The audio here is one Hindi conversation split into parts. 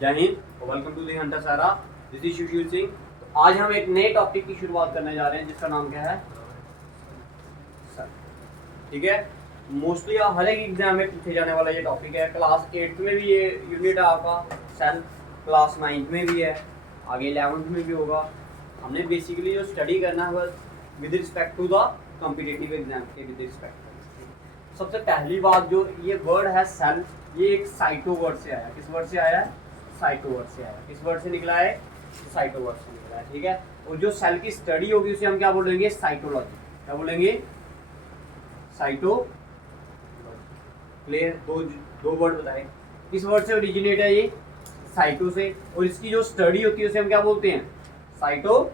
जय हिंद, welcome to the hunter Sara. This is Sushil Singh. तो आज हम एक नए टॉपिक की शुरुआत करने जा रहे हैं जिसका नाम क्या है, सेल। ठीक है, मोस्टली हर एक एग्जाम में पूछे जाने वाला ये टॉपिक है। क्लास 8th में भी ये यूनिट है आपका सेल, क्लास 9th में भी है, आगे 11th में भी होगा। हमने बेसिकली जो स्टडी करना है with respect to the competitive exam के विद रिस्पेक्ट। सबसे पहली बात जो ये वर्ड है सेल, ये एक साइटो वर्ड से आया। किस वर्ड से आया है? साइटो वर्ड से आया। किस वर्ड से निकला है? साइटो वर्ड से निकला है। ठीक है, और जो सेल की स्टडी होगी उसे हम क्या बोलेंगे? साइटोलॉजी। क्या बोलेंगे? साइटो। क्लियर? दो वर्ड बताए। किस वर्ड से ओरिजिनेट है ये? साइटो से। और इसकी जो स्टडी होती है उसे हम क्या बोलते हैं? साइटोलॉजी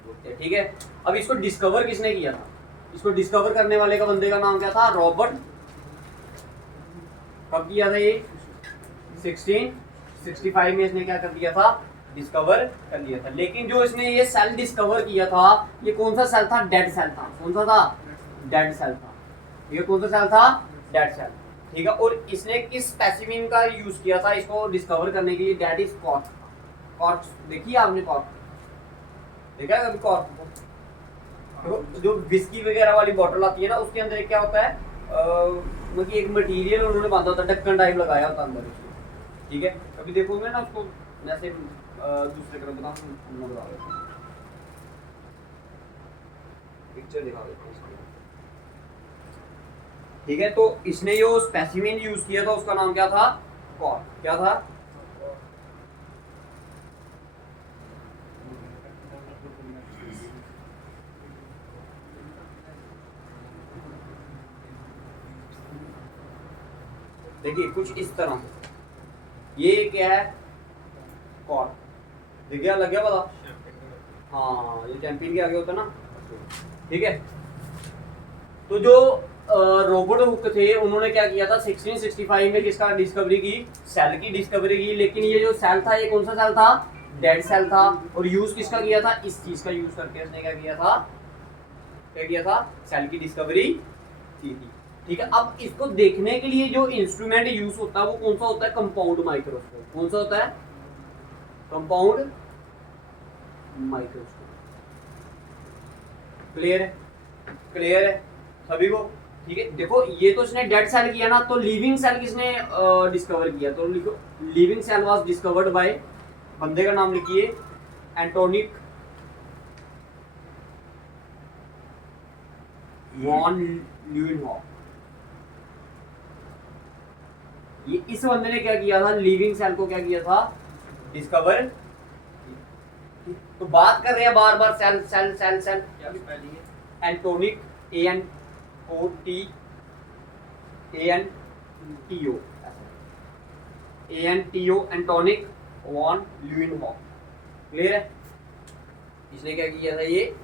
बोलते हैं। ठीक है, अब इसको डिस्कवर किसने किया था? इसको डिस्कवर करने वाले का बंदे का नाम क्या था? रॉबर्ट। कब किया था ये? 1665 में इसने क्या कर दिया था? डिस्कवर कर दिया था। लेकिन जो इसने ये सेल डिस्कवर किया था, ये कौन सा सेल था? डेड सेल था। कौन सा था? डेड सेल था। ये कौन सा सेल था? Dead cell. ठीक है, और इसने किस स्पेसिमेन का यूज किया था इसको डिस्कवर करने के लिए? That is cork. कॉर्क देखिए आपने? कॉर्क देखा है कभी? कॉर्क को जो विस्की वगैरह वाली बोतल आती है ना, उसके अंदर क्या होता है? मतलब एक मटेरियल उन्होंने बांधा होता है, ढक्कन टाइप लगाया होता है अंदर उसके। ठीक है, कभी देखोगे ना उसको, जैसे दूसरे तरफ बताऊं, पिक्चर दिखा देता हूं। ठीक है, तो इसने जो स्पेसिमेन यूज किया था उसका नाम क्या था? कॉर्क। क्या था? देखिए कुछ इस तरह से। ये क्या है? कॉर्क। दिख गया? लग गया पता? हाँ, ये चैंपियन के आगे होता है ना। ठीक है, तो जो रॉबर्ट हुक थे उन्होंने क्या किया था? 1665 में किसका डिस्कवरी की? सेल की डिस्कवरी की। लेकिन ये जो सेल था, ये कौन सा सेल था? डेड सेल था। और यूज किसका किया था? इस चीज का यूज करके उसने क्या किया था? क्या किया था? सेल की डिस्कवरी की थी। ठीक है, अब इसको देखने के लिए जो इंस्ट्रूमेंट यूज होता है वो कौन सा होता है? Compound microscope. कौन सा होता है? Compound microscope. क्लियर है? क्लियर है सभी को? ठीक है, देखो ये तो इसने डेड सेल किया ना, तो लिविंग सेल किसने डिस्कवर किया? तो लिखो, living cell was discovered by, बंदे का नाम लिखिए, एंटोनिक वॉन ल्यूवेनहॉफ। ये इस बंदे ने क्या किया था? लिविंग सेल को क्या किया था? डिस्कवर। तो बात कर रहे हैं बार बार सेल सेल सेल सेल। क्या स्पेलिंग है? एंटोनिक, ANTO एंटोनिक वॉन ल्यूवेनहॉफ। क्लियर है? इसने क्या किया था? ये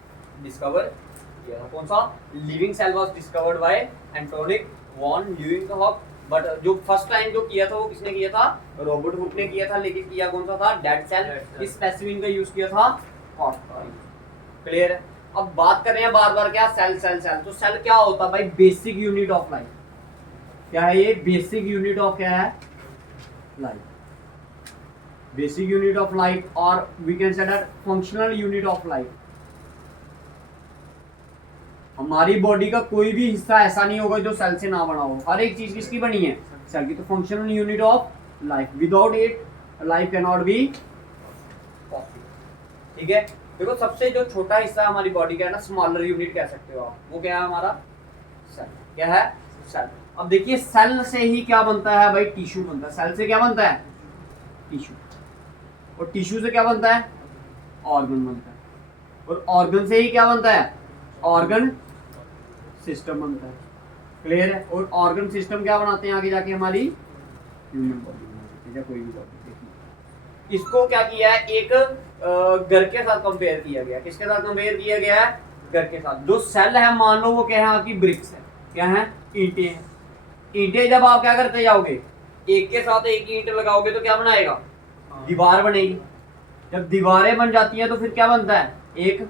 डिस्कवर किया था। कौन सा? Living cell was discovered by Antonie van Leeuwenhoek. But जो फर्स्ट टाइम जो किया था वो किसने किया था? रॉबर्ट हुक ने किया था। लेकिन किया कौन सा था? Dead cell. इस स्पेसिमेन का यूज किया था कॉर्क का। क्लियर है? अब बात कर रहे हैं बार बार क्या? Cell cell cell. तो सेल क्या होता है भाई? Basic unit of life. क्या है ये? बेसिक यूनिट ऑफ क्या है? Life. Basic unit of life, और we can say that functional unit of life. हमारी बॉडी का कोई भी हिस्सा ऐसा नहीं होगा जो सेल से ना बना हो। हर एक चीज किसकी बनी है? सेल की। तो functional unit of life, without it life can not be possible. ठीक है, देखो सबसे जो छोटा हिस्सा हमारी बॉडी का है ना, स्मॉलर यूनिट कह सकते हो आप, वो क्या है? हमारा सेल। क्या है? सेल। अब देखिए सेल से ही क्या बनता है भाई? टिश्यू बनता है। सेल से क्या बनता है? टिश्यू। और टिश्यू से क्या बनता है? ऑर्गन बनता है। और ऑर्गन से ही क्या बनता है? ऑर्गन सिस्टम बनता है। क्लियर है? और ऑर्गन सिस्टम क्या बनाते हैं आगे जाके? हमारी ह्यूमन बॉडी बनाती है, कोई भी बॉडी। देखिए इसको क्या किया है? एक घर के साथ कंपेयर किया गया। किसके साथ कंपेयर किया गया है? घर के साथ। जो सेल है मान लो वो क्या है? आपकी ब्रिक्स है। क्या है? ईंटें हैं। ईंटें जब आप क्या करते जाओगे, एक के साथ एक ईंट लगाओगे तो क्या बनाएगा? दीवार बनेगी। जब दीवारें बन जाती हैं तो फिर क्या बनता है? एक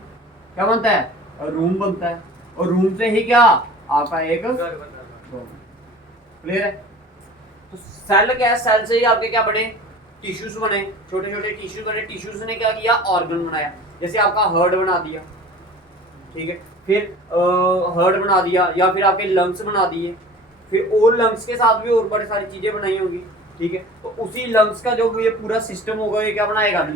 क्या बनता है? रूम बनता है। और रूम से ही क्या? आपका एक घर। क्लियर है? तो सेल क्या है, सेल से ही आपके क्या बने, टिश्यूज बने, छोटे छोटे टिश्यूज बने, टिश्यूज ने क्या किया, ऑर्गन बनाया, जैसे आपका हार्ट बना दिया, ठीक है, फिर हार्ट बना दिया, या फिर आपके लंग्स बना दिए, फिर और लंग्स के साथ भी और बड़ी सारी चीजें बनाई होंगी, ठीक है। तो उसी लंग्स का जो ये पूरा सिस्टम होगा ये क्या बनाएगा,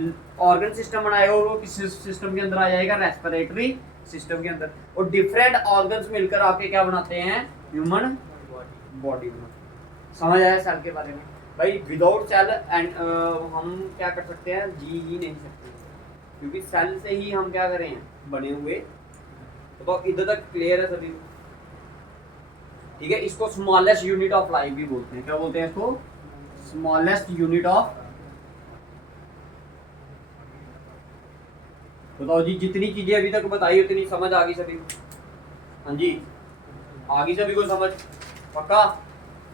ऑर्गन सिस्टम बनाएगा, और वो किस सिस्टम के अंदर आ जाएगा, रेस्पिरेटरी सिस्टम के अंदर। और डिफरेंट ऑर्गन्स मिलकर आपके क्या बनाते हैं, ह्यूमन बॉडी बनाते। समझ आया सेल के बारे में भाई? विदाउट सेल एंड हम क्या कर सकते हैं, जी ही नहीं सकते, क्योंकि सेल से ही हम क्या करें हैं, बने हुए। तो इधर तक क्लियर है सभी? ठीक है। इसको स्मॉलेस्ट यूनिट ऑफ लाइफ भी बोलते हैं, क्या बोलते हैं इसको, स्मॉलेस्ट यूनिट ऑफ। बताओ जी, जितनी चीजें अभी तक बताई उतनी समझ आ गई सभी को? हाँ जी, आ गई सभी को समझ, पक्का?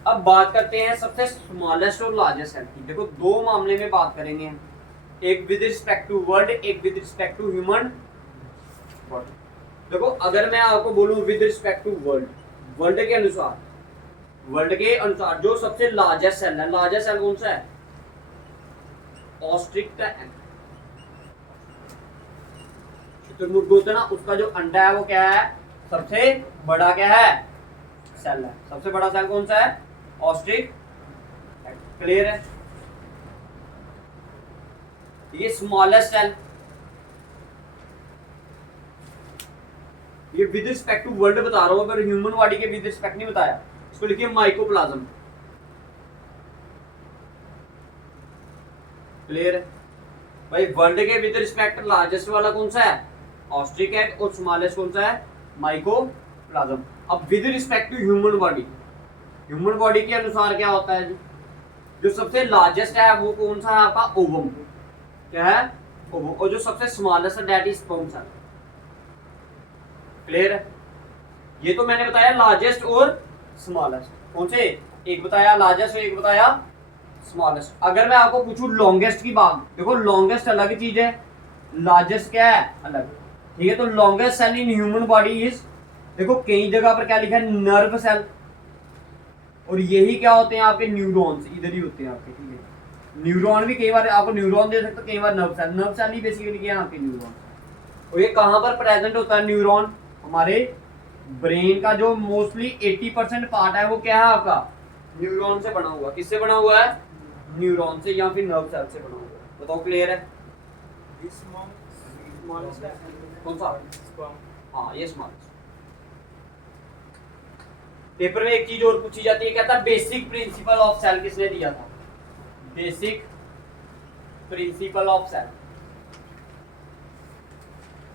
अब बात करते हैं सबसे स्मॉलेस्ट और लार्जेस्ट सेल की। देखो दो मामले में बात करेंगे हम, एक विद रिस्पेक्ट टू वर्ल्ड, एक with respect to human body. देखो अगर मैं आपको बोलूं with respect to world, world के अनुसार, वर्ल्ड के अनुसार जो सबसे लार्जेस्ट सेल है, लार्जेस्ट सेल कौन सा है, ऑस्ट्रिच का शुतुरमुर्ग होता है ना, उसका जो अंडा है वो क्या है, सबसे बड़ा क्या है, सेल है। सबसे बड़ा सेल कौन सा है, ऑस्ट्रिच। क्लियर है? ये स्मॉलेस्ट सेल, ये विद रिस्पेक्ट टू वर्ल्ड बता रहा हूं, अगर ह्यूमन बॉडी के विद रिस्पेक्ट नहीं बताया, इसको लिखिए माइकोप्लाज्म। क्लियर है भाई? वर्ल्ड के विद रिस्पेक्ट लार्जेस्ट वाला कौन सा है, ऑस्ट्रिच एग, और स्मॉलेस्ट कौन सा है, माइकोप्लाज्म। अब with respect to human body, human body के अनुसार क्या होता है जी, जो सबसे लार्जेस्ट है वो कौन सा है आपका, ओवम। क्या है, ओवम। और जो सबसे स्मॉलेस्ट है that is sperm cell. Clear है? ये तो मैंने बताया लार्जेस्ट और स्मॉलेस्ट, कौन से, एक बताया लार्जेस्ट और एक बताया स्मॉलेस्ट। अगर मैं आपको पूछूं लॉन्गेस्ट की बात, देखो लॉन्गेस्ट अलग चीज है, लार्जेस्ट क्या है, अलग। ठीक है, तो longest cell in human body is, देखो कई जगह पर क्या लिखा है, नर्व सेल, और यही क्या होते हैं आपके, न्यूरॉन्स, इधर ही होते हैं आपके। ठीक है, न्यूरॉन भी कई बार आपको न्यूरॉन दे सकते, कई बार नर्व सेल, नर्व सेल ही बेसिकली क्या है आपके, न्यूरॉन। और ये कहां पर प्रेजेंट होता है न्यूरॉन, हमारे ब्रेन का जो मोस्टली 80% पार्ट है वो क्या है आपका, न्यूरॉन से बना हुआ। किससे बना हुआ है, न्यूरॉन से या फिर नर्व सेल से बना हुआ है। बताओ क्लियर है? कौन सा, हाँ ये स्मॉल। पेपर में एक चीज और पूछी जाती है, कहता है बेसिक प्रिंसिपल ऑफ सेल किसने दिया था, बेसिक प्रिंसिपल ऑफ सेल।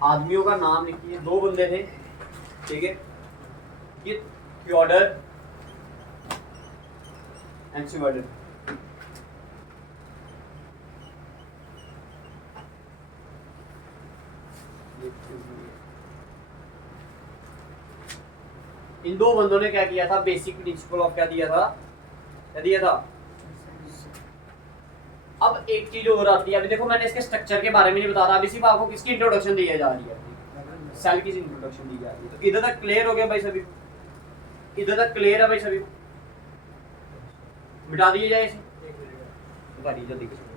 आदमियों का नाम लिखिए, दो बंदे थे, ठीक है, ये थियोडर एंड स्वीडन। इन दो बंदों ने क्या किया था, बेसिक प्रिंसिपल ऑफ क्या दिया था, क्या दिया था। अब एक चीज और आती है, अभी देखो मैंने इसके स्ट्रक्चर के बारे में नहीं बता रहा, अभी सिर्फ आपको किसकी इंट्रोडक्शन दी जा रही है, सेल की इंट्रोडक्शन दी जा रही है। तो इधर तक क्लियर हो गया भाई सभी, इधर तक क्लियर है भाई सभी? मिटा दिए जाए इसे, बता दीजिए जल्दी से।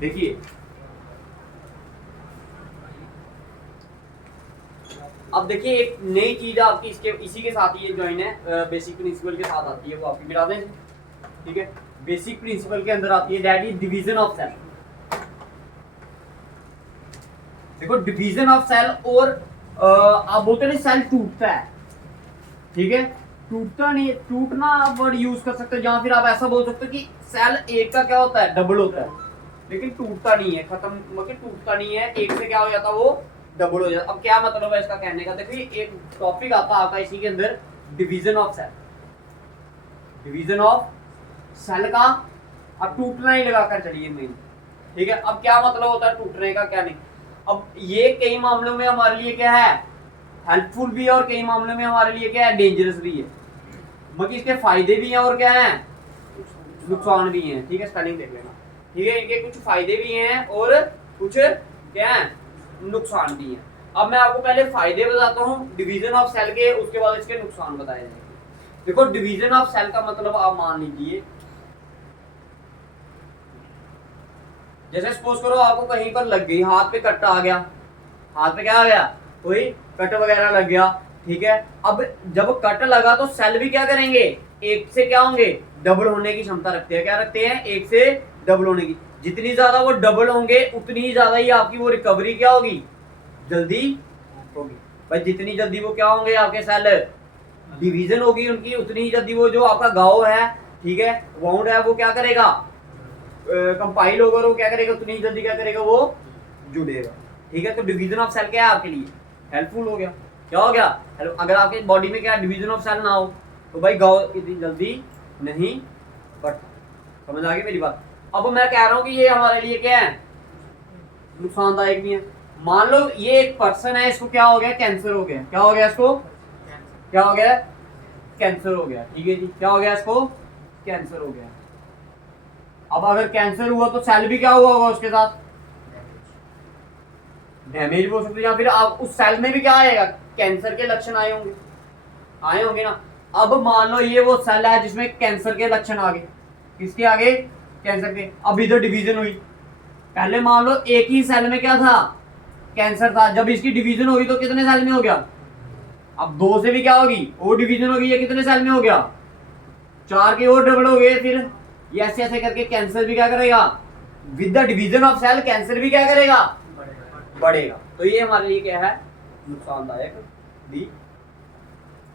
देखिए अब देखिए एक नई चीज आपकी इसके इसी के साथ ही ज्वाइन है, बेसिक प्रिंसिपल के साथ आती है, वो आपकी मिटा दें। ठीक है, बेसिक प्रिंसिपल के अंदर आती है that is division of cell. देखो डिवीजन ऑफ सेल, और आप बोलते हैं सेल टूटता है, ठीक है, टूटता नहीं, टूटना आप वर्ड यूज कर सकते हो, या फिर आप ऐसा बोल सकते हो कि सेल एक का क्या होता है, डबल होता है, लेकिन टूटता नहीं है, खत्म मतलब टूटता नहीं है, एक से क्या हो जाता है, वो डबल हो जाता। अब क्या मतलब है इसका कहने का, देखिए एक टॉपिक आता है आपका इसी के अंदर, division of cell, division of cell का। अब टूटना ही लगाकर चलिए मेन, ठीक है। अब क्या मतलब होता है टूटने का, क्या नहीं। अब ये कई मामलों में हमारे लिए क्या है, हेल्पफुल भी है, और कई मामलों में हमारे लिए क्या है, डेंजरस भी है। मतलब इसके फायदे भी हैं और क्या है, नुकसान भी हैं। ठीक है, स्पेलिंग देख लेना, ठीक है, इनके कुछ फायदे भी हैं और कुछ क्या है नुकसान भी है। अब मैं आपको पहले फायदे बताता हूँ डिवीजन ऑफ सेल के, उसके बाद इसके नुकसान बताए जाएंगे। देखो डिवीजन ऑफ सेल का मतलब आप मान लीजिए, जैसे सपोज करो आपको कहीं पर लग गई, हाथ पे कट आ गया, हाथ पे क्या आ गया, कोई कट वगैरह लग गया, ठीक है। अब जब कट लगा तो सेल भी क्या करेंगे, एक से क्या होंगे, डबल होने की क्षमता रखते हैं। क्या रखते हैं, एक से डबल होने की। जितनी ज्यादा वो डबल होंगे उतनी ही ज्यादा ही आपकी वो रिकवरी क्या होगी, जल्दी होगी। भाई जितनी जल्दी वो क्या होंगे आपके सेल डिवीजन होगी उनकी, उतनी ही जल्दी वो जो आपका घाव है, ठीक है, वाउंड है, वो क्या करेगा, कंपाइल होगा, वो क्या करेगा, उतनी ही जल्दी क्या करेगा, वो जुड़ेगा। ठीक है, तो डिवीजन ऑफ सेल क्या है आपके लिए, हेल्पफुल हो गया। क्या हो गया, अगर आपके बॉडी में क्या डिवीजन ऑफ सेल ना हो तो भाई घाव इतनी जल्दी नहीं बढ़ता। समझ आ गई मेरी बात। अब मैं कह रहा हूं कि ये हमारे लिए क्या है, नुकसानदायक भी है। मान लो ये एक पर्सन है, इसको क्या हो गया, कैंसर हो गया। क्या हो गया इसको, क्या हो गया, कैंसर हो गया। ठीक है जी, क्या हो गया इसको, कैंसर हो गया। अब अगर कैंसर हुआ तो सेल भी क्या हुआ होगा उसके साथ, डैमेज भी हो सकती है, या फिर आप उस सेल में भी क्या आएगा, कैंसर के लक्षण आए होंगे, आए होंगे ना। अब मान लो ये वो सेल है जिसमें कैंसर के लक्षण आ गए, किसके आगे, कैंसर के। अब इधर डिवीजन हुई, पहले मान लो एक ही सेल में क्या था, कैंसर था, जब इसकी डिवीजन होगी तो कितने सेल में हो गया, अब दो से भी क्या होगी, और डिवीजन होगी, ये कितने सेल में हो गया, चार के और डबल हो गए। फिर ये ऐसे ऐसे करके कैंसर भी क्या करेगा, with the division of cell cancer भी क्या करेगा, बढ़ेगा। तो ये हमारे लिए क्या है, नुकसानदायक भी।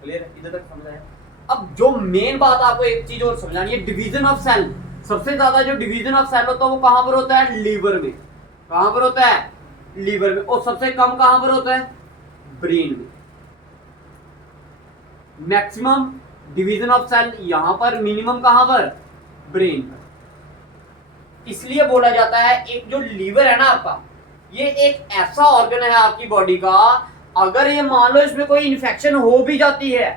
क्लियर है, इधर तक समझ आया। अब जो मेन बात आपको एक चीज और समझानी है, डिवीजन ऑफ सेल, सबसे ज्यादा जो डिवीजन ऑफ सेल होता है वो कहां पर होता है, लीवर में। कहां पर होता है, लीवर में। और सबसे कम कहां पर होता है, ब्रेन में। मैक्सिमम डिवीजन ऑफ सेल यहां पर, मिनिमम कहां पर, ब्रेन पर। इसलिए बोला जाता है, एक जो लीवर है ना आपका, ये एक ऐसा ऑर्गन है आपकी बॉडी का, अगर ये मान लो इसमें कोई इन्फेक्शन हो भी जाती है,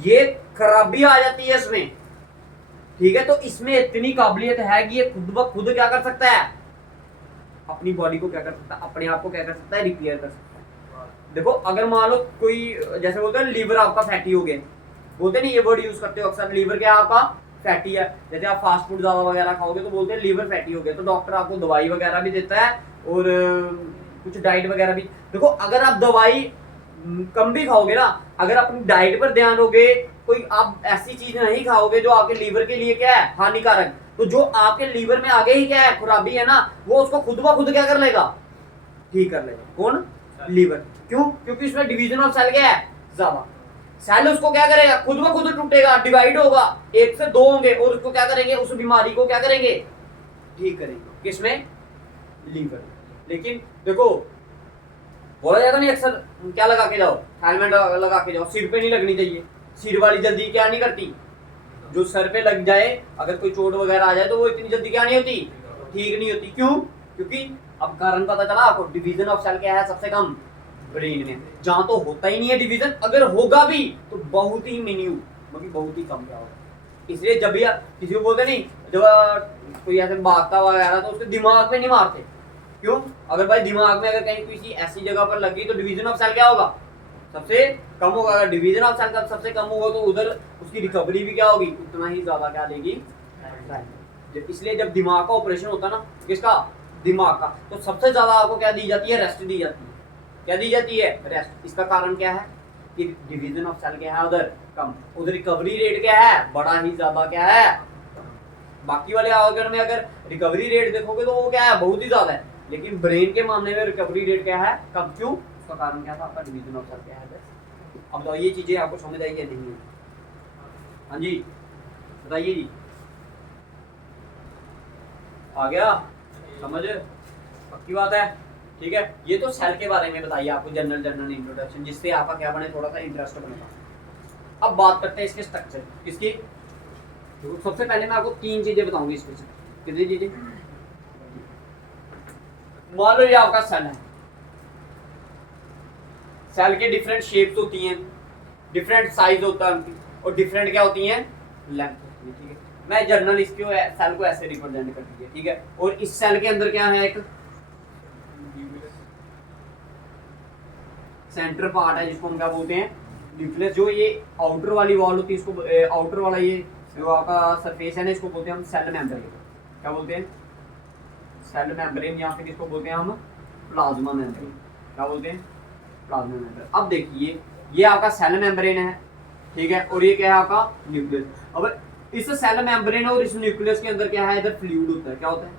ये खराबी आ जाती है इसमें, ठीक है, तो इसमें इतनी काबिलियत है कि ये खुद ब खुद क्या कर सकता है, अपनी बॉडी को क्या कर सकता है, अपने आप को क्या कर सकता है, रिपेयर कर सकता है। देखो अगर मान लो कोई, जैसे बोलते हैं लीवर आपका फैटी हो गया, बोलते नहीं, ये वर्ड यूज करते हो अक्सर, लीवर क्या आपका फैटी है। जैसे आप फास्ट फूड ज्यादा वगैरह खाओगे तो बोलते हैं लीवर फैटी हो गया, तो डॉक्टर आपको दवाई वगैरह भी देता है और कुछ डाइट वगैरह भी। देखो अगर आप दवाई कम भी खाओगे ना, अगर अपनी डाइट पर ध्यान दोगे, कोई आप ऐसी चीज नहीं खाओगे जो आपके लीवर के लिए क्या है, हानिकारक, तो जो आपके लीवर में आगे ही क्या है, खराबी है ना, वो उसको खुद ब खुद क्या कर लेगा, ठीक कर लेगा। कौन, लीवर। क्यों, क्योंकि इसमें डिवीजन ऑफ सेल क्या है, ज्यादा। सेल उसको क्या करेगा, खुद ब खुद टूटेगा, डिवाइड होगा, एक से दो होंगे, और उसको क्या करेंगे, उस बीमारी को क्या करेंगे, ठीक करेंगे। किसमें, लीवर। लेकिन देखो बोला जाता नहीं अक्सर, क्या लगा के जाओ, हेलमेट लगा के जाओ, सिर पे नहीं लगनी चाहिए। सिर वाली जल्दी क्या नहीं करती, जो सर पे लग जाए, अगर कोई चोट वगैरह आ जाए तो वो इतनी जल्दी क्या नहीं होती, ठीक नहीं होती। क्यों, क्योंकि अब कारण पता चला आपको, डिवीजन ऑफ सेल क्या है सबसे कम, ब्रेन में, जहां तो होता ही नहीं है डिवीजन, अगर होगा भी तो बहुत ही मिनिमम, मतलब बहुत ही कम क्या होगा। इसलिए जब भी किसी को बोलते नहीं, जब कोई ऐसे भागता वगैरह तो उसके दिमाग पे नहीं मारते। क्यों, अगर भाई दिमाग में अगर कहीं किसी ऐसी जगह पर लगी तो डिवीजन ऑफ सेल क्या होगा, सबसे कम होगा। अगर डिवीजन ऑफ सेल का सबसे कम होगा तो उधर उसकी रिकवरी भी क्या होगी, उतना ही ज्यादा क्या लेगी। इसलिए जब दिमाग का ऑपरेशन होता है ना, किसका, दिमाग का, तो सबसे ज्यादा आपको क्या दी जाती है, रेस्ट दी जाती है। क्या दी जाती है, रेस्ट। इसका कारण क्या है कि डिवीजन ऑफ सेल क्या है उधर कम, उधर रिकवरी रेट क्या है, बड़ा ही ज्यादा क्या है। बाकी वाले ऑर्गन में अगर रिकवरी रेट देखोगे तो वो क्या है, बहुत ही ज्यादा है, लेकिन ब्रेन के मामले में रिकवरी रेट क्या है, कम। क्यों, उसका कारण क्या था, आपका डिवीजन ऑफ सेल क्या है। अब तो ये चीजें आपको समझ आई है नहीं, हाँ जी बताइए जी, आ गया समझ, पक्की बात है। ठीक है, ये तो सेल के बारे में बताइए आपको, जनरल इंट्रोडक्शन, जिससे आपका क्या बने, थोड़ा सा इंटरेस्ट बनेगा। अब बात करते हैं इसके स्ट्रक्चर, किसकी। तो सबसे पहले मैं आपको तीन चीजें बताऊंगी इसमें से। कितनी चीजें, मान लो ये आपका सेल है, सेल के डिफरेंट शेप्स होती हैं, डिफरेंट साइज होता है उनकी, और डिफरेंट क्या होती हैं, लेंथ होती है। ठीक है, मैं जर्नल इसको सेल को ऐसे रिप्रेजेंट कर दीजिए, ठीक है। और इस सेल के अंदर क्या है, एक सेंटर पार्ट है जिसको हम क्या बोलते हैं, न्यूक्लियस। जो ये आउटर वाली वॉल होती है इसको, आउटर वाला ये जो आपका सरफेस है ना, इसको बोलते हैं हम सेल मेम्ब्रेन। क्या बोलते हैं? सेल मेम्ब्रेन, या फिर इसको बोलते हैं हम प्लाज्मा मेम्ब्रेन। क्या बोलते हैं? Plasma membrane. अब देखिए ये आपका सेल मेम्ब्रेन है, ठीक है, और ये क्या है आपका न्यूक्लियस। अब इस सेल मेम्ब्रेन और इस न्यूक्लियस के अंदर क्या है, इधर फ्लूइड होता है। क्या होता है?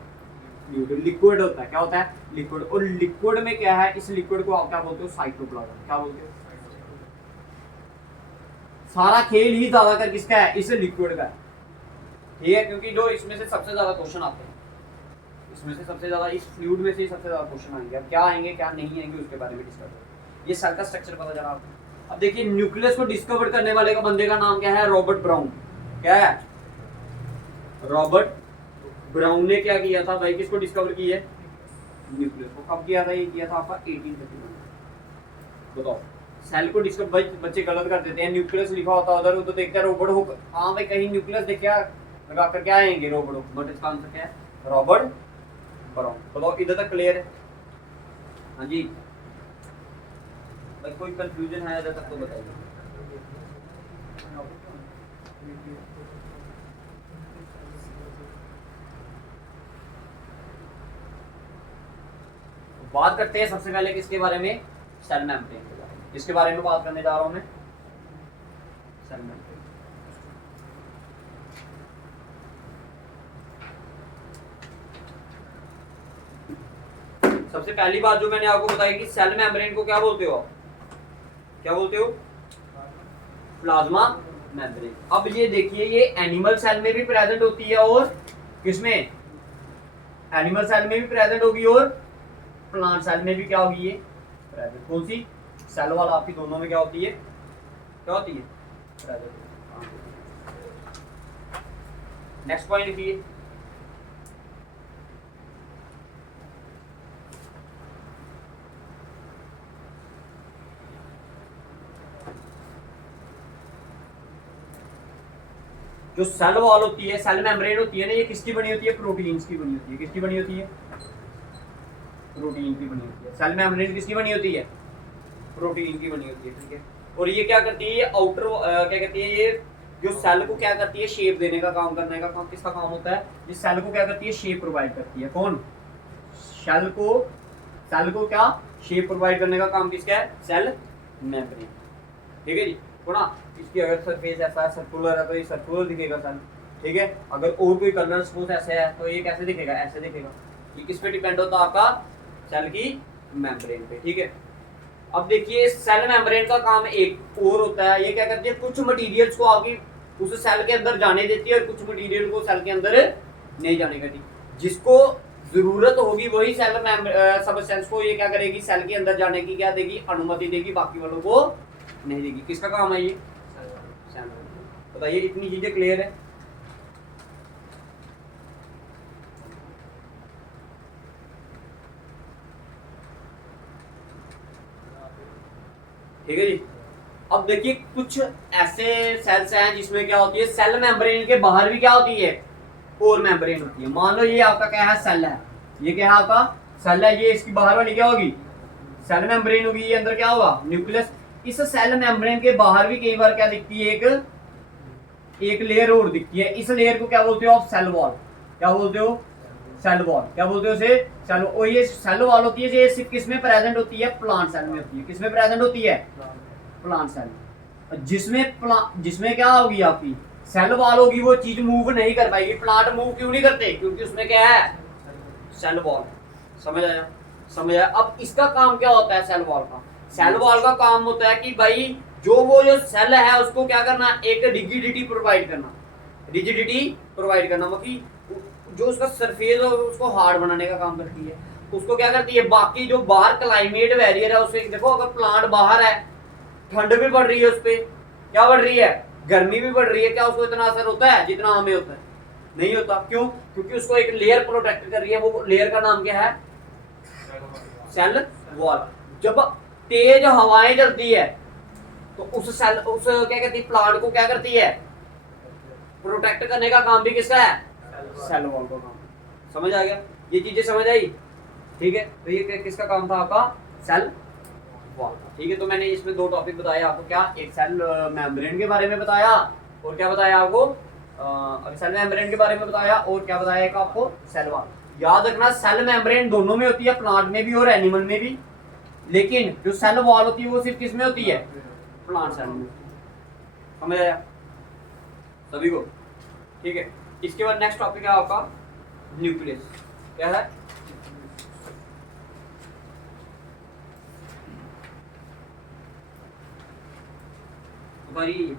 फ्लूइड, लिक्विड होता है। क्या होता है? लिक्विड। और लिक्विड में क्या है, इस लिक्विड को आप क्या बोलते हो? साइटोप्लाज्म। क्या बोलते हो? सारा खेल ही ज्यादातर किसका है? इस लिक्विड का है, ठीक है, क्योंकि जो इसमें से सबसे ज्यादा क्वेश्चन आते हैं, इसमें से सबसे ज्यादा, इस फ्लूइड में से ही सबसे ज्यादा क्वेश्चन आएंगे। अब क्या आएंगे क्या नहीं आएंगे उसके बारे में डिस्कस करेंगे। ये सेल का स्ट्रक्चर पता चला आपको। अब देखिए न्यूक्लियस को डिस्कवर करने वाले का बंदे का नाम क्या है? Robert brown. क्या है? रॉबर्ट ब्राउन ने क्या किया था भाई? किसको डिस्कवर की है? न्यूक्लियस को। कब किया था? ये किया था आपका 1839। बताओ, सेल को डिस्कवर, भाई बच्चे गलत कर देते हैं, न्यूक्लियस लिखा होता है उधर तो देखते हैं रॉबर्ट हुक। हाँ भाई कहीं न्यूक्लियस देखा लगा कर क्या आएंगे? Robert Hooke. बट इसका आंसर क्या है? Robert brown. बताओ इधर तक क्लियर है? हाँ जी भाई, कोई कंफ्यूजन है इधर तक तो बताइए। बात करते हैं सबसे पहले किसके बारे में? सेल मेम्ब्रेन के बारे में। किसके बारे में बात करने जा रहा हूं मैं? Cell membrane. सबसे पहली बात जो मैंने आपको बताई कि सेल मेम्ब्रेन को क्या बोलते हो आप? क्या बोलते हो? Plasma membrane. अब ये देखिए, ये एनिमल सेल में भी प्रेजेंट होती है और किसमें? एनिमल सेल में भी प्रेजेंट होगी और प्लांट सेल में भी क्या होगी ये प्रेजेंट। कौन सी? सेल वाला आपकी दोनों में क्या होती है? क्या होती है? प्रेजेंट। नेक्स्ट पॉइंट लिखिए। जो सेल वॉल होती है, सेल मेम्ब्रेन होती है ना, ये किसकी बनी होती है? प्रोटीन्स की बनी होती है। किसकी बनी होती है? प्रोटीन की बनी होती है। सेल मेम्ब्रेन किसकी बनी होती है? प्रोटीन की बनी होती है, ठीक है। और ये क्या करती है? आउटर क्या कहती है, ये जो सेल को क्या करती है? शेप देने का काम, करने का काम किसका काम होता है? ये सेल को क्या करती है? शेप प्रोवाइड करती है। कौन? सेल को क्या शेप प्रोवाइड करने का काम किसका है? सेल मेम्ब्रेन, ठीक है जी। ना इसकी अगर सरफेस ऐसा है, सर्कुलर है, तो ये सर्कुलर दिखेगा सेल, ठीक है। अगर और कोई कलर सपोज ऐसे है तो ये कैसे दिखेगा? ऐसे दिखेगा। ये किस पे डिपेंड होता है? आपका सेल की मेम्ब्रेन पे, ठीक है। अब देखिए सेल मेम्ब्रेन का काम एक और होता है, ये क्या करती है? कुछ मटेरियल्स को आपकी उस सेल के अंदर जाने देती है और कुछ मटेरियल को सेल के अंदर नहीं जाने देती। जिसको जरूरत होगी वही सेल सबसेंस को ये क्या करेगी? सेल के अंदर जाने की क्या देगी? अनुमति देगी, बाकी वालों को नहीं देगी। किसका काम है ये? सेल। बताइए इतनी चीजें क्लियर है? ठीक है जी। अब देखिए कुछ ऐसे सेल्स हैं जिसमें क्या होती है? सेल मेम्ब्रेन के बाहर भी क्या होती है? कोर मेम्ब्रेन होती है। मान लो ये आपका क्या है? सेल है। ये क्या है आपका? सेल है। ये इसकी बाहर वाली क्या होगी? सेल मेम्ब्रेन होगी। ये अंदर क्या होगा? न्यूक्लियस। इस सेल मेम्ब्रेन के बाहर भी कई बार क्या दिखती है? एक लेयर और दिखती है। इस लेयर को क्या बोलते हो आप? Cell wall. क्या बोलते हो? Cell wall. क्या बोलते हो उसे? सेल। और ये सेल वॉल होती है, ये सिर्फ किसमें प्रेजेंट होती है? प्लांट सेल में होती है। किसमें प्रेजेंट होती है? Plant cell. जिसमें क्या होगी? आपकी सेल वॉल होगी, वो चीज मूव नहीं कर पाएगी। प्लांट मूव क्यों नहीं करते? क्योंकि उसमें क्या है? Cell wall. समझ आया? समझ आया? अब इसका काम क्या होता है सेल वॉल का? सेल वॉल का काम होता है कि भाई जो सेल है उसको क्या करना? एक रिजिडिटी प्रोवाइड करना। रिजिडिटी प्रोवाइड करना मतलब जो उसका सरफेस है उसको हार्ड बनाने का काम करती है। उसको क्या करती है? बाकी जो बाहर क्लाइमेट बैरियर है उससे, देखो अगर प्लांट बाहर है, ठंड भी पड़ रही है, उस पर क्या बढ़ रही है? गर्मी भी बढ़ रही है, क्या उसको इतना असर होता है जितना हमें होता है? नहीं होता। क्यों? क्योंकि उसको एक लेयर प्रोटेक्ट कर रही है। वो लेयर का नाम क्या है? Cell wall. जब तेज हवाएं चलती है तो उस क्या कहती है? प्लांट को क्या करती है? प्रोटेक्ट करने का काम भी किसका है? सेल वॉल का काम। समझ आ गया? ये चीजें समझ आई? ठीक है। तो ये किसका काम था आपका? सेल वॉल का। ठीक है, तो मैंने इसमें दो टॉपिक बताए आपको, क्या एक सेल मेम्ब्रेन के बारे में बताया और क्या बताया आपको सेल मेम्ब्रेन के बारे में बताया और क्या बताया एक आपको सेल वॉल। याद रखना सेल मेम्ब्रेन दोनों में होती है, प्लांट में भी और एनिमल में भी, लेकिन जो सेल वॉल होती है वो सिर्फ किस में होती है, प्लांट सेल में। समझ आया सभी को? ठीक है, इसके बाद नेक्स्ट टॉपिक है आपका न्यूक्लियस। क्या है? भाई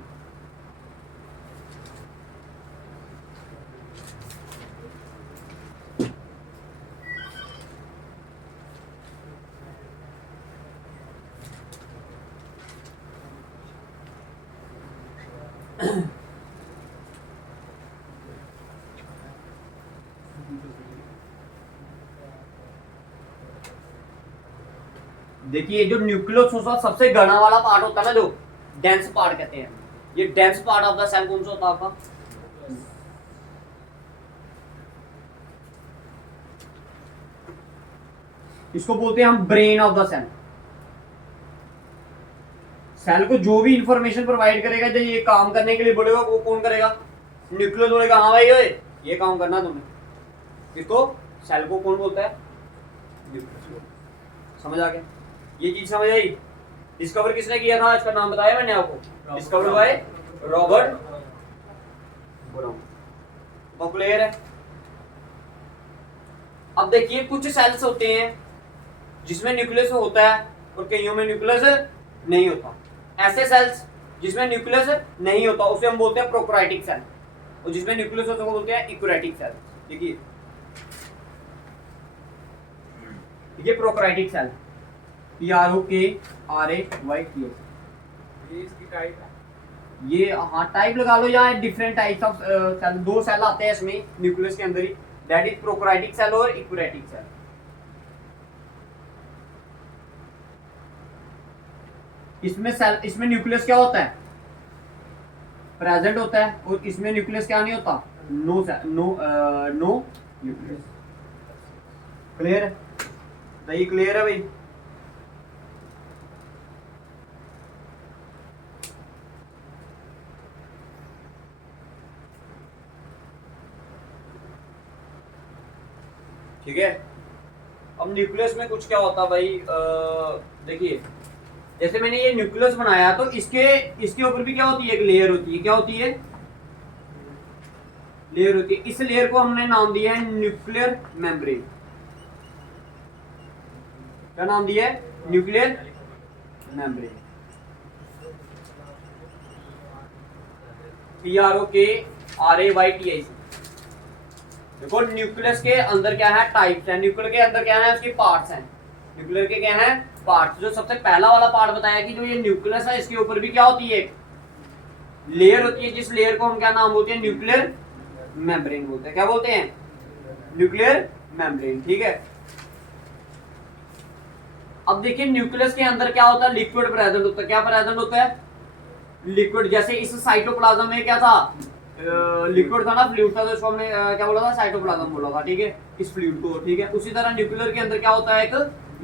देखिए जो न्यूक्लियस होता है सबसे घना वाला पार्ट होता है ना, जो डेंस पार्ट कहते हैं, ये dense part of the cell कौन सा होता है आपका? इसको बोलते हैं हम brain of the cell. Cell को जो भी इंफॉर्मेशन प्रोवाइड करेगा, जब ये काम करने के लिए बोलेगा वो कौन करेगा? न्यूक्लियस बोलेगा हाँ भाई ओए ये काम करना तुम्हें। किसको? सेल को कौन बोलता है? न्यूक्लियस। समझ आ गया? ये चीज समझ आई? डिस्कवर किसने किया था? इसका नाम बताया मैंने आपको, डिस्कवर बाय रॉबर्ट ब्राउन। तो क्लियर है? अब देखिए कुछ सेल्स होते हैं जिसमें न्यूक्लियस होता है और कईयों में न्यूक्लियस नहीं होता। ऐसे सेल्स जिसमें न्यूक्लियस नहीं होता उसे हम बोलते हैं प्रोकैरियोटिक सेल, और जिसमें न्यूक्लियस होता है वो बोलते हैं यूकैरियोटिक सेल। देखिए ये प्रोकैरियोटिक सेल, PROKRAYTS, ये इसकी टाइप है। ये हाँ टाइप लगा लो, यहाँ डिफरेंट टाइप्स ऑफ सेल, दो सेल आते हैं इसमें न्यूक्लियस के अंदर ही, दैट इज प्रोकैरियोटिक सेल और यूकैरियोटिक सेल। इसमें न्यूक्लियस क्या होता है? प्रेजेंट होता है, और इसमें न्यूक्लियस क्या नहीं होता? No nucleus. क्लियर है? सही क्लियर है भाई? ठीक है, अब न्यूक्लियस में कुछ क्या होता है भाई, देखिए जैसे मैंने ये न्यूक्लियस बनाया तो इसके ऊपर भी क्या होती है? एक लेयर होती है। क्या होती है? लेयर होती है। इस लेयर को हमने नाम दिया है न्यूक्लियर मेम्ब्रेन। क्या नाम दिया है? Nuclear membrane. PROKRAYTS। देखो न्यूक्लियस के अंदर क्या है? टाइप्स है। न्यूक्लियर के अंदर क्या है? उसके पार्ट्स हैं। न्यूक्लियर के क्या है? पार्ट्स। जो सबसे पहला वाला पार्ट बताया कि जो ये न्यूक्लियस है इसके ऊपर भी क्या होती है? लेयर होती है, जिस लेयर को हम क्या नाम बोलते हैं? न्यूक्लियर मेम्ब्रेन बोलते हैं। क्या बोलते हैं? Nuclear membrane. ठीक है, अब देखिए न्यूक्लियस के अंदर क्या होता है? लिक्विड प्रेजेंट होता है। क्या प्रेजेंट होता है? लिक्विड। जैसे इस साइटोप्लाज्म में क्या था? लिक्विड था ना, फ्लूइड था, तो इसको हमने क्या बोला था? साइटोप्लाज्म बोला था। ठीक है, इस फ्लूइड को। ठीक है, उसी तरह न्यूक्लियर के अंदर क्या होता है? एक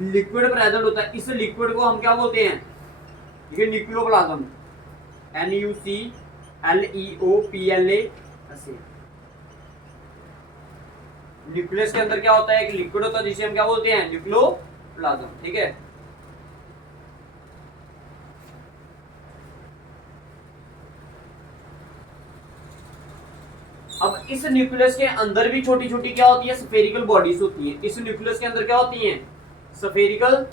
लिक्विड प्रेजेंट होता है। इस लिक्विड को हम क्या बोलते हैं? ठीक है, न्यूक्लियोप्लाज्म, NUCLEOPLA। न्यूक्लियस के अंदर क्या होता है? एक लिक्विड होता है जिसे हम क्या बोलते हैं? न्यूक्लियोप्लाज्म। ठीक है, अब इस न्यूक्लियस के अंदर भी छोटी छोटी क्या होती है? स्फेरिकल बॉडीज होती है। इस न्यूक्लियस के अंदर क्या होती हैं? स्फेरिकल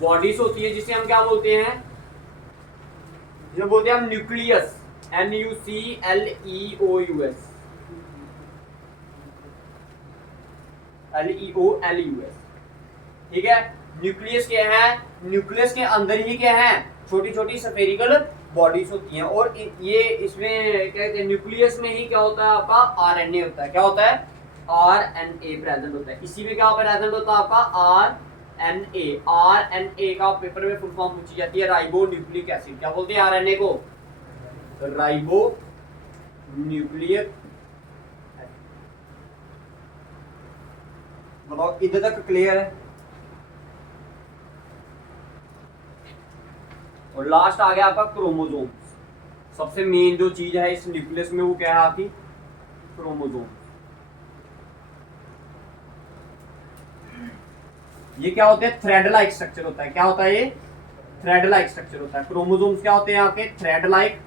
बॉडीज होती है, जिसे हम क्या बोलते हैं? जिसे बोलते हैं हम न्यूक्लियस, NUCLEOUS, LEOLUS। ठीक है, न्यूक्लियस क्या है? न्यूक्लियस के अंदर ही क्या है? छोटी छोटी स्फेरिकल बॉडीज होती हैं, और ये इसमें क्या कहते हैं? न्यूक्लियस में ही क्या होता है आपका? RNA होता है। क्या होता है? RNA प्रेजेंट होता है। इसी में क्या प्रेजेंट होता है आपका? RNA। RNA का पेपर में फुल फॉर्म पूछी जाती है, राइबो न्यूक्लिक एसिड। क्या बोलते हैं RNA को? Ribo nucleic. बताओ इधर तक क्लियर है? और लास्ट आ गया आपका क्रोमोसोम। सबसे मेन जो चीज है इस न्यूक्लियस में वो क्या है आपकी क्रोमोसोम। ये क्या होते हैं थ्रेड लाइक स्ट्रक्चर होता है। क्या होता है ये थ्रेड लाइक स्ट्रक्चर होता है। क्रोमोसोम्स क्या होते हैं आपके थ्रेड लाइक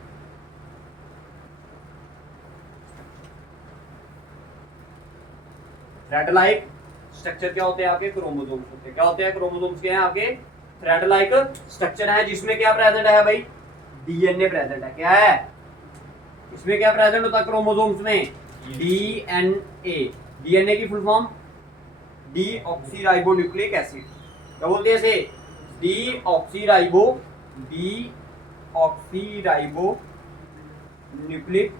स्ट्रक्चर क्या होते हैं आपके क्रोमोसोम्स होते हैं। क्या होते हैं क्रोमोसोम्स के हैं आपके थ्रेड लाइक स्ट्रक्चर है जिसमें क्या प्रेजेंट है भाई डीएनए प्रेजेंट है। क्या है इसमें क्या प्रेजेंट होता है क्रोमोसोम्स में डीएनए। डीएनए की फुल फॉर्म डीऑक्सीराइबोन्यूक्लिक एसिड। क्या बोलते हैं इसे डीऑक्सीराइबोन्यूक्लिक।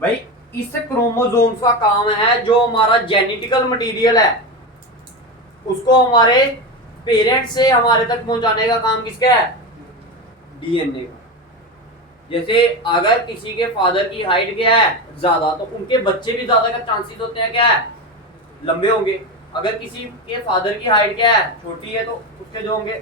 भाई इस क्रोमोसोम्स का काम है जो हमारा जेनेटिकल मटेरियल है उसको हमारे पेरेंट्स से हमारे तक पहुंचाने का काम किसका है डीएनए का। जैसे अगर किसी के फादर की हाइट क्या है ज्यादा तो उनके बच्चे भी ज्यादा का चांसेस होते हैं क्या है लंबे होंगे। अगर किसी के फादर की हाइट क्या है छोटी है तो उसके जो होंगे